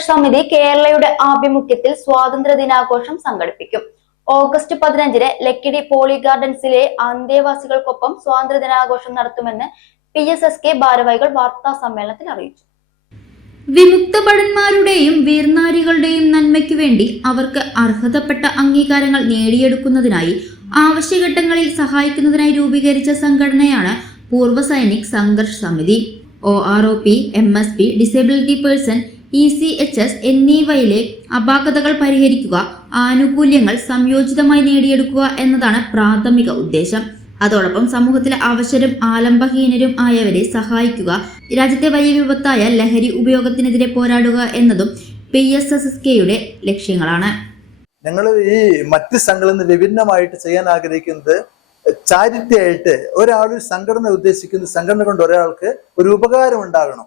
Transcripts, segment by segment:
സംഘർഷ് സമിതി കേരളയുടെ ആഭിമുഖ്യത്തിൽ സ്വാതന്ത്ര്യ ദിനാഘോഷം സംഘടിപ്പിക്കും. ഓഗസ്റ്റ് 15-ന് ലക്കിടി പോളി ഗാർഡൻസിലെ അന്തേവാസികൾക്കൊപ്പം സ്വാതന്ത്ര്യ ദിനാഘോഷം നടത്തുമെന്ന് PSSK ഭാരവാഹികൾ വാർത്താ സമ്മേളനത്തിൽ അറിയിച്ചു. വിമുക്ത ഭടന്മാരുടെയും വീർനാരികളുടെയും നന്മയ്ക്കു വേണ്ടി അവർക്ക് അർഹതപ്പെട്ട അംഗീകാരങ്ങൾ നേടിയെടുക്കുന്നതിനായി ആവശ്യഘട്ടങ്ങളിൽ സഹായിക്കുന്നതിനായി രൂപീകരിച്ച സംഘടനയാണ് പൂർവ്വ സൈനിക് സംഘർഷ് സമിതി. OROP, MSP, disability person, ECHS എന്നിവയിലെ അപാകതകൾ പരിഹരിക്കുക, ആനുകൂല്യങ്ങൾ സംയോജിതമായി നേടിയെടുക്കുക എന്നതാണ് പ്രാഥമിക ഉദ്ദേശം. അതോടൊപ്പം സമൂഹത്തിലെ അവശരും ആലംബഹീനരും ആയവരെ സഹായിക്കുക, രാജ്യത്തെ വലിയ വിപത്തായ ലഹരി ഉപയോഗത്തിനെതിരെ പോരാടുക എന്നതും PSSKയുടെ ലക്ഷ്യങ്ങളാണ്. ഞങ്ങൾ ഈ മറ്റ് സംഘടനയിൽ നിന്ന് വിഭിന്നമായിട്ട് ചെയ്യാൻ ആഗ്രഹിക്കുന്നത് ചാരിറ്റി ആയിട്ട് ഒരാൾ സംഘടന ഉദ്ദേശിക്കുന്ന സംഘടന കൊണ്ട് ഒരാൾക്ക് ഒരു ഉപകാരം ഉണ്ടാകണം.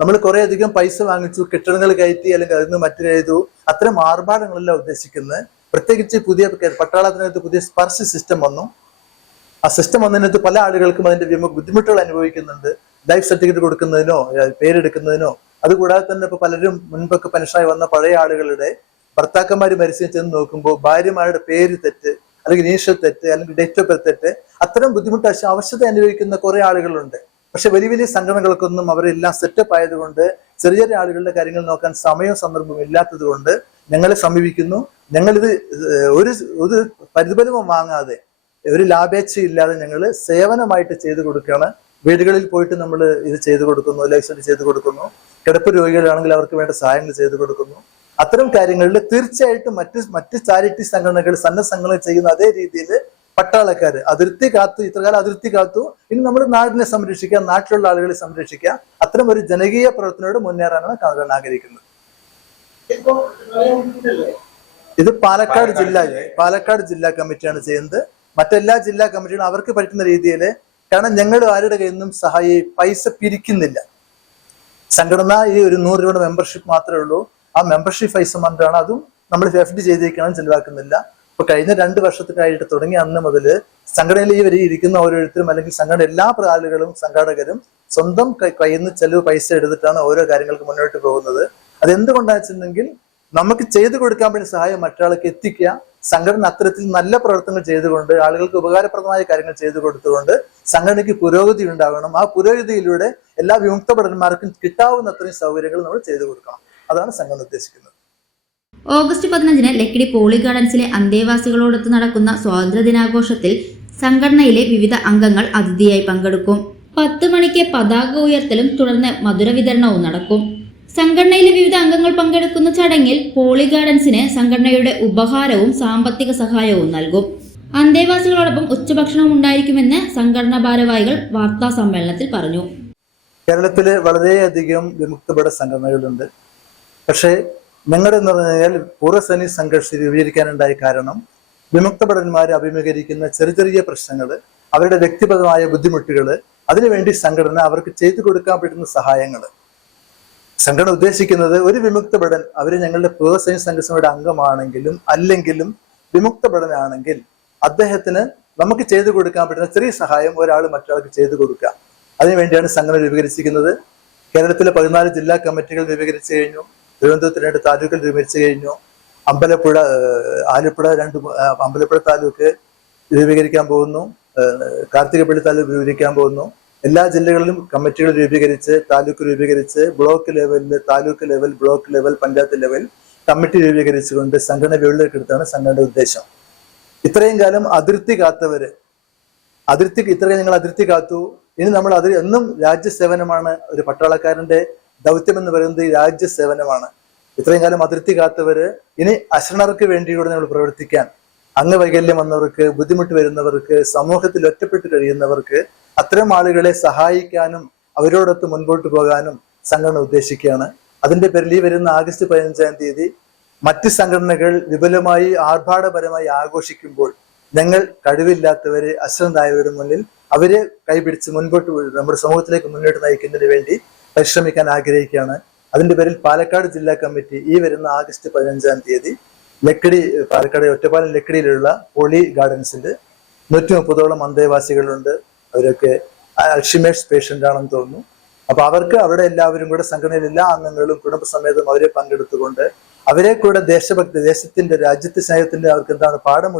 നമ്മൾ കുറെ അധികം പൈസ വാങ്ങിച്ചു, കെട്ടിടങ്ങൾ കയറ്റി, അല്ലെങ്കിൽ അതിന് മറ്റു ചെയ്തു, അത്തരം ആർഭാടങ്ങളല്ല ഉദ്ദേശിക്കുന്നത്. പ്രത്യേകിച്ച് പുതിയ പട്ടാളത്തിനകത്ത് പുതിയ സ്പർശ സിസ്റ്റം വന്നു. ആ സിസ്റ്റം വന്നതിനകത്ത് പല ആളുകൾക്കും അതിന്റെ ബുദ്ധിമുട്ടുകൾ അനുഭവിക്കുന്നുണ്ട്. ലൈഫ് സർട്ടിഫിക്കറ്റ് കൊടുക്കുന്നതിനോ പേരെടുക്കുന്നതിനോ. അതുകൂടാതെ തന്നെ ഇപ്പൊ പലരും മുൻപൊക്കെ പെൻഷനായി വന്ന പഴയ ആളുകളുടെ ഭർത്താക്കന്മാര് മരിച്ചു ചെന്ന് നോക്കുമ്പോൾ ഭാര്യമാരുടെ പേര് തെറ്റ്, അല്ലെങ്കിൽ ഇനീഷ്യൽ തെറ്റ്, അല്ലെങ്കിൽ ഡേറ്റ് ഓഫ് ബർത്ത് തെറ്റ്, അത്തരം ബുദ്ധിമുട്ട് ആവശ്യത അനുഭവിക്കുന്ന കുറെ ആളുകളുണ്ട്. പക്ഷെ വലിയ വലിയ സംഘടനകൾക്കൊന്നും അവരെല്ലാം സെറ്റപ്പ് ആയതുകൊണ്ട് ചെറിയ ചെറിയ ആളുകളുടെ കാര്യങ്ങൾ നോക്കാൻ സമയവും സന്ദർഭവും ഇല്ലാത്തത് കൊണ്ട് ഞങ്ങളെ സമീപിക്കുന്നു. ഞങ്ങളിത് ഒരു പ്രതിഫലവും വാങ്ങാതെ, ഒരു ലാഭേച്ഛയില്ലാതെ ഞങ്ങൾ സേവനമായിട്ട് ചെയ്തു കൊടുക്കുകയാണ്. വീടുകളിൽ പോയിട്ട് നമ്മൾ ഇത് ചെയ്തു കൊടുക്കുന്നു, ലൈഫ് സെറ്റ് ചെയ്തു കൊടുക്കുന്നു. കിടപ്പ് രോഗികളാണെങ്കിൽ അവർക്ക് വേണ്ട സഹായങ്ങൾ ചെയ്തു കൊടുക്കുന്നു. അത്തരം കാര്യങ്ങളിൽ തീർച്ചയായിട്ടും മറ്റ് ചാരിറ്റി സംഘടനകൾ, സന്നദ്ധ സംഘടനകൾ ചെയ്യുന്ന അതേ രീതിയിൽ പട്ടാളക്കാർ അതിർത്തി കാത്തു, ഇത്രകാലം അതിർത്തി കാത്തു. ഇനി നമ്മുടെ നാടിനെ സംരക്ഷിക്കുക, നാട്ടിലുള്ള ആളുകളെ സംരക്ഷിക്കുക, അത്തരം ഒരു ജനകീയ പ്രവർത്തനയോട് മുന്നേറാനാണ് കാണാൻ ആഗ്രഹിക്കുന്നത്. ഇത് പാലക്കാട് ജില്ലാ കമ്മിറ്റിയാണ് ചെയ്യുന്നത്. മറ്റെല്ലാ ജില്ലാ കമ്മിറ്റികളും അവർക്ക് പറ്റുന്ന രീതിയിൽ, കാരണം ഞങ്ങൾ ആരുടെ കയ്യിൽ നിന്നും പൈസ പിരിക്കുന്നില്ല. സംഘടന ഈ ഒരു 100 രൂപയുടെ മെമ്പർഷിപ്പ് മാത്രമേ ഉള്ളൂ. ആ മെമ്പർഷിപ്പ് പൈസ മാത്രമാണ്, അതും നമ്മൾ FD ചെയ്തേക്കണം, ചെലവാക്കുന്നില്ല. ഇപ്പൊ കഴിഞ്ഞ 2 വർഷത്തിനായിട്ട് തുടങ്ങിയ അന്ന് മുതൽ സംഘടനയിൽ ഇരിക്കുന്ന ഓരോരുത്തരും, അല്ലെങ്കിൽ സംഘടന എല്ലാ ആളുകളും, സംഘാടകരും സ്വന്തം കയ്യിൽ നിന്ന് ചെലവ് പൈസ എടുത്തിട്ടാണ് ഓരോ കാര്യങ്ങൾക്ക് മുന്നോട്ട് പോകുന്നത്. അതെന്തുകൊണ്ടാണെന്ന് വെച്ചിട്ടുണ്ടെങ്കിൽ നമുക്ക് ചെയ്തു കൊടുക്കാൻ വേണ്ടി സഹായം മറ്റൊരാൾക്ക് എത്തിക്കുക. സംഘടന അത്തരത്തിൽ നല്ല പ്രവർത്തനങ്ങൾ ചെയ്തുകൊണ്ട്, ആളുകൾക്ക് ഉപകാരപ്രദമായ കാര്യങ്ങൾ ചെയ്തു കൊടുത്തുകൊണ്ട് സംഘടനയ്ക്ക് പുരോഗതി ഉണ്ടാകണം. ആ പുരോഗതിയിലൂടെ എല്ലാ വിമുക്ത ഭടന്മാർക്കും കിട്ടാവുന്ന അത്രയും സൗകര്യങ്ങൾ നമ്മൾ ചെയ്തു കൊടുക്കണം. അതാണ് സംഘടന ഉദ്ദേശിക്കുന്നത്. ഓഗസ്റ്റ് 15-ന് ലക്കിടി പോളി ഗാർഡൻസിലെ അന്തേവാസികളോടൊത്ത് നടക്കുന്ന സ്വാതന്ത്ര്യ ദിനാഘോഷത്തിൽ സംഘടനയിലെ വിവിധ അംഗങ്ങൾ അതിഥിയായി പങ്കെടുക്കും. 10 മണിക്ക് പതാക ഉയർത്തലും തുടർന്ന് മധുര വിതരണവും നടക്കും. സംഘടനയിലെ വിവിധ അംഗങ്ങൾ പങ്കെടുക്കുന്ന ചടങ്ങിൽ പോളി ഗാർഡൻസിന് സംഘടനയുടെ ഉപഹാരവും സാമ്പത്തിക സഹായവും നൽകും. അന്തേവാസികളോടൊപ്പം ഉച്ചഭക്ഷണവും ഉണ്ടായിരിക്കുമെന്ന് സംഘടനാ ഭാരവാഹികൾ വാർത്താ സമ്മേളനത്തിൽ പറഞ്ഞു. കേരളത്തില് വളരെയധികം വിമുക്തഭട സംഘടനകളുണ്ട്. പക്ഷേ ഞങ്ങളുടെ എന്ന് പറഞ്ഞു കഴിഞ്ഞാൽ പൂർവ്വസൈനിക സംഘർഷം രൂപീകരിക്കാനുണ്ടായ കാരണം വിമുക്തഭടന്മാർ അഭിമുഖീകരിക്കുന്ന ചെറിയ ചെറിയ പ്രശ്നങ്ങൾ, അവരുടെ വ്യക്തിപരമായ ബുദ്ധിമുട്ടുകൾ, അതിനുവേണ്ടി സംഘടന അവർക്ക് ചെയ്തു കൊടുക്കാൻ പറ്റുന്ന സഹായങ്ങൾ. സംഘടന ഉദ്ദേശിക്കുന്നത് ഒരു വിമുക്തഭടൻ, അവർ ഞങ്ങളുടെ പൂർവ്വസൈനിക സംഘർഷയുടെ അംഗമാണെങ്കിലും അല്ലെങ്കിലും വിമുക്തഭടനാണെങ്കിൽ അദ്ദേഹത്തിന് നമുക്ക് ചെയ്തു കൊടുക്കാൻ പറ്റുന്ന ചെറിയ സഹായം ഒരാൾ മറ്റൊരാൾക്ക് ചെയ്തു കൊടുക്കുക. അതിനുവേണ്ടിയാണ് സംഘടന രൂപീകരിച്ചിരിക്കുന്നത്. കേരളത്തിലെ 14 ജില്ലാ കമ്മിറ്റികൾ രൂപീകരിച്ചു കഴിഞ്ഞു. തിരുവനന്തപുരത്ത് 2 താലൂക്കുകൾ രൂപീകരിച്ചു കഴിഞ്ഞു. ആലപ്പുഴ 2 അമ്പലപ്പുഴ താലൂക്ക് രൂപീകരിക്കാൻ പോകുന്നു. കാർത്തികപ്പള്ളി താലൂക്ക് രൂപീകരിക്കാൻ പോകുന്നു. എല്ലാ ജില്ലകളിലും കമ്മിറ്റികൾ രൂപീകരിച്ച്, താലൂക്ക് രൂപീകരിച്ച്, ബ്ലോക്ക് ലെവലിൽ, taluk level, block level, panchayat level committee രൂപീകരിച്ചുകൊണ്ട് സംഘടന വിപുലീകരിക്കുന്നതാണ് സംഘടനയുടെ ഉദ്ദേശം. ഇത്രയും കാലം അതിർത്തി കാത്തവര്, ഇത്രയും ഞങ്ങൾ അതിർത്തി കാത്തു. ഇനി നമ്മൾ എന്നും രാജ്യസേവനമാണ്. ഒരു പട്ടാളക്കാരന്റെ ദൗത്യം എന്ന് പറയുന്നത് ഈ രാജ്യസേവനമാണ്. ഇത്രയും കാലം അതിർത്തി കാത്തവര് ഇനി അശരണർക്ക് വേണ്ടിയൂടെ നമ്മൾ പ്രവർത്തിക്കാൻ, അംഗവൈകല്യം വന്നവർക്ക്, ബുദ്ധിമുട്ട് വരുന്നവർക്ക്, സമൂഹത്തിൽ ഒറ്റപ്പെട്ട് കഴിയുന്നവർക്ക്, അത്തരം ആളുകളെ സഹായിക്കാനും അവരോടൊത്ത് മുൻപോട്ട് പോകാനും സംഘടന ഉദ്ദേശിക്കുകയാണ്. അതിന്റെ പേരിൽ ഈ വരുന്ന ആഗസ്റ്റ് 15-ാം തീയതി മറ്റ് സംഘടനകൾ വിപുലമായി ആർഭാടപരമായി ആഘോഷിക്കുമ്പോൾ ഞങ്ങൾ കഴിവില്ലാത്തവരെ, അശ്രദ്ധരായവരുടെ മുന്നിൽ അവരെ കൈപിടിച്ച് മുൻപോട്ട് നമ്മുടെ സമൂഹത്തിലേക്ക് മുന്നോട്ട് നയിക്കുന്നതിന് വേണ്ടി പരിശ്രമിക്കാൻ ആഗ്രഹിക്കുകയാണ്. അതിന്റെ പേരിൽ പാലക്കാട് ജില്ലാ കമ്മിറ്റി ഈ വരുന്ന ആഗസ്റ്റ് 15-ാം തീയതി പാലക്കാട് ഒറ്റപ്പാലം ലക്കിടിയിലുള്ള പോളി ഗാർഡൻസിൽ 130ഓളം അന്തേവാസികളുണ്ട്. അവരൊക്കെ അൾഷിമേഴ്സ് പേഷ്യന്റ് ആണെന്ന് തോന്നുന്നു. അപ്പൊ അവർക്ക് അവിടെ എല്ലാവരും കൂടെ സംഘടനയിലെ എല്ലാ അംഗങ്ങളും കുടുംബസമേതം അവരെ പങ്കെടുത്തുകൊണ്ട് അവരെ കൂടെ ദേശഭക്തി, ദേശത്തിന്റെ, രാജ്യത്തെ സ്നേഹത്തിന്റെ അവർക്ക് എന്താണ് പാഠം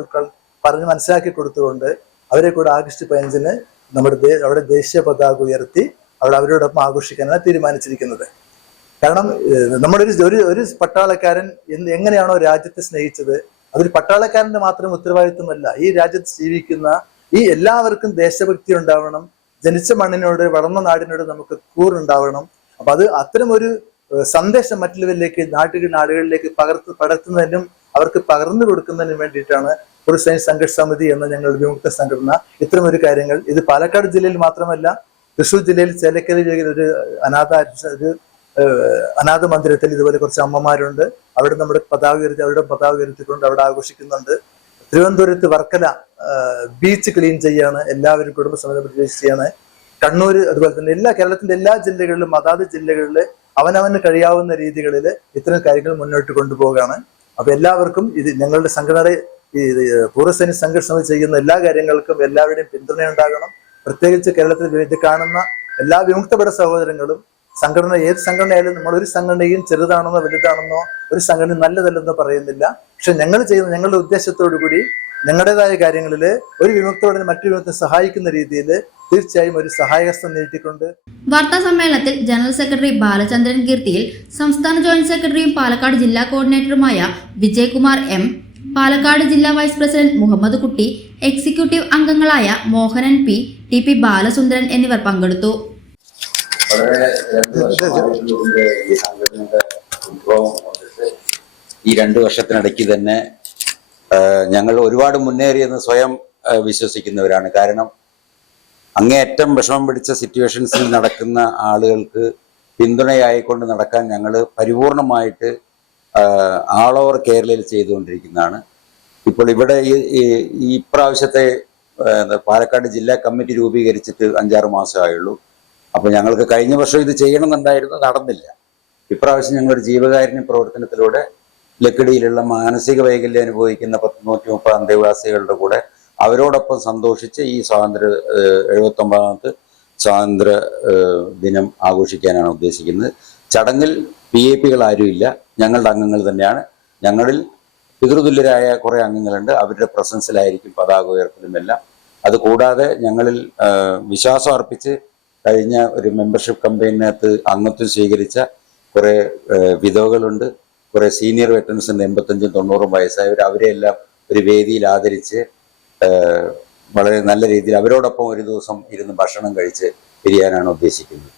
പറഞ്ഞ് മനസ്സിലാക്കി കൊടുത്തുകൊണ്ട് അവരെ കൂടെ ആഗസ്റ്റ് 15-ന് അവിടെ ദേശീയ പതാക ഉയർത്തി അവിടെ അവരോടൊപ്പം ആഘോഷിക്കാനാണ് തീരുമാനിച്ചിരിക്കുന്നത്. കാരണം ഒരു പട്ടാളക്കാരൻ എങ്ങനെയാണോ രാജ്യത്തെ സ്നേഹിച്ചത്, അതൊരു പട്ടാളക്കാരന്റെ മാത്രം ഉത്തരവാദിത്വമല്ല. ഈ രാജ്യത്ത് ജീവിക്കുന്ന ഈ എല്ലാവർക്കും ദേശഭക്തി ഉണ്ടാവണം, ജനിച്ച മണ്ണിനോട്, വളർന്ന നാടിനോട് നമുക്ക് കൂറുണ്ടാവണം. അപ്പൊ അത് അത്തരം ഒരു സന്ദേശം മറ്റുള്ളവരിലേക്ക്, നാടുകളിലേക്ക് പടർത്തുന്നതിനും അവർക്ക് പകർന്നു കൊടുക്കുന്നതിനും വേണ്ടിയിട്ടാണ് പുരുഷ സംഘർഷ സമിതി എന്ന ഞങ്ങളുടെ വിമുക്ത സംഘടന ഇത്തരം ഒരു കാര്യങ്ങൾ. ഇത് പാലക്കാട് ജില്ലയിൽ മാത്രമല്ല, തൃശ്ശൂർ ജില്ലയിൽ ചേലക്കരയിൽ ഒരു അനാഥ മന്ദിരത്തിൽ ഇതുപോലെ കുറച്ച് അമ്മമാരുണ്ട്. അവിടെ നമ്മുടെ അവരുടെ പതാക ഉയർത്തിക്കൊണ്ട് അവിടെ ആഘോഷിക്കുന്നുണ്ട്. തിരുവനന്തപുരത്ത് വർക്കല ബീച്ച് ക്ലീൻ ചെയ്യാണ്, എല്ലാവരും കുടുംബസമേതം പ്രവേശിക്കുകയാണ്. കണ്ണൂർ, അതുപോലെ തന്നെ കേരളത്തിന്റെ എല്ലാ ജില്ലകളിലും അതാത് ജില്ലകളിൽ അവനവന് കഴിയാവുന്ന രീതികളിൽ ഇത്തരം കാര്യങ്ങൾ മുന്നോട്ട് കൊണ്ടുപോവുകയാണ്. അപ്പൊ എല്ലാവർക്കും ഇത് ഞങ്ങളുടെ സംഘടനയുടെ ഈ പൂർവ്വസൈനിക സംഘർഷ സമിതി ചെയ്യുന്ന എല്ലാ കാര്യങ്ങൾക്കും എല്ലാവരുടെയും പിന്തുണയുണ്ടാകണം. പ്രത്യേകിച്ച് കേരളത്തിൽ ഇത് കാണുന്ന എല്ലാ വിമുക്തപെട്ട സഹോദരങ്ങളും സംഘടന, ഏത് സംഘടനയായാലും നമ്മൾ ഒരു സംഘടനയും ചെറുതാണെന്നോ വലുതാണെന്നോ ഒരു സംഘടന നല്ലതല്ലെന്നോ പറയുന്നില്ല. പക്ഷെ ഞങ്ങൾ ചെയ്യുന്ന ഞങ്ങളുടെ ഉദ്ദേശത്തോടു കൂടി ഞങ്ങളുടേതായ കാര്യങ്ങളിൽ ഒരു വിമുക്തയോടെ മറ്റു വിമുക്തയെ സഹായിക്കുന്ന രീതിയിൽ തീർച്ചയായും ഒരു സഹായഹസ്തം നീട്ടിക്കൊണ്ട്. വാർത്താ സമ്മേളനത്തിൽ ജനറൽ സെക്രട്ടറി ബാലചന്ദ്രൻ കീർത്തിയിൽ, സംസ്ഥാന ജോയിന്റ് സെക്രട്ടറിയും പാലക്കാട് ജില്ലാ കോർഡിനേറ്ററുമായ വിജയകുമാർ M, പാലക്കാട് ജില്ലാ വൈസ് പ്രസിഡന്റ് മുഹമ്മദ് കുട്ടി, എക്സിക്യൂട്ടീവ് അംഗങ്ങളായ മോഹനൻ P, TP ബാലസുന്ദരൻ എന്നിവർ പങ്കെടുത്തു. ഈ 2 വർഷത്തിനിടയ്ക്ക് തന്നെ ഞങ്ങൾ ഒരുപാട് മുന്നേറിയെന്ന് സ്വയം വിശ്വസിക്കുന്നവരാണ്. കാരണം അങ്ങേയറ്റം വിഷമം പിടിച്ച സിറ്റുവേഷൻസിൽ നടക്കുന്ന ആളുകൾക്ക് പിന്തുണയായിക്കൊണ്ട് നടക്കാൻ ഞങ്ങൾ പരിപൂർണമായിട്ട് ആൾ ഓവർ കേരളയിൽ ചെയ്തുകൊണ്ടിരിക്കുന്നതാണ്. ഇപ്പോൾ ഇവിടെ ഈ പ്രാവശ്യത്തെ പാലക്കാട് ജില്ലാ കമ്മിറ്റി രൂപീകരിച്ചിട്ട് 5-6 മാസമായുള്ളൂ. അപ്പോൾ ഞങ്ങൾക്ക് കഴിഞ്ഞ വർഷം ഇത് ചെയ്യണമെന്നുണ്ടായിരുന്നു, നടന്നില്ല. ഇപ്രാവശ്യം ഞങ്ങളൊരു ജീവകാരുണ്യ പ്രവർത്തനത്തിലൂടെ ലക്കിടിയിലുള്ള മാനസിക വൈകല്യം അനുഭവിക്കുന്ന 130 അന്തേവാസികളുടെ കൂടെ അവരോടൊപ്പം സന്തോഷിച്ച് ഈ 79ാമത്തെ സ്വാതന്ത്ര്യ ദിനം ആഘോഷിക്കാനാണ് ഉദ്ദേശിക്കുന്നത്. ചടങ്ങിൽ VIP-കൾ ആരുമില്ല, ഞങ്ങളുടെ അംഗങ്ങൾ തന്നെയാണ്. ഞങ്ങളിൽ പിതൃതുല്യരായ കുറേ അംഗങ്ങളുണ്ട്, അവരുടെ പ്രസൻസിലായിരിക്കും പതാക ഉയർത്തലും എല്ലാം. അതുകൂടാതെ ഞങ്ങളിൽ വിശ്വാസം അർപ്പിച്ച് കഴിഞ്ഞ ഒരു മെമ്പർഷിപ്പ് കമ്പയിനകത്ത് അംഗത്വം സ്വീകരിച്ച കുറേ വിധവകളുണ്ട്, കുറേ സീനിയർ വെറ്ററൻസുണ്ട്, 85-90 വയസ്സായവർ. അവരെല്ലാം ഒരു വേദിയിൽ ആദരിച്ച് വളരെ നല്ല രീതിയിൽ അവരോടൊപ്പം ഒരു ദിവസം ഇരുന്ന് ഭക്ഷണം കഴിച്ച് പിരിയാനാണ് ഉദ്ദേശിക്കുന്നത്.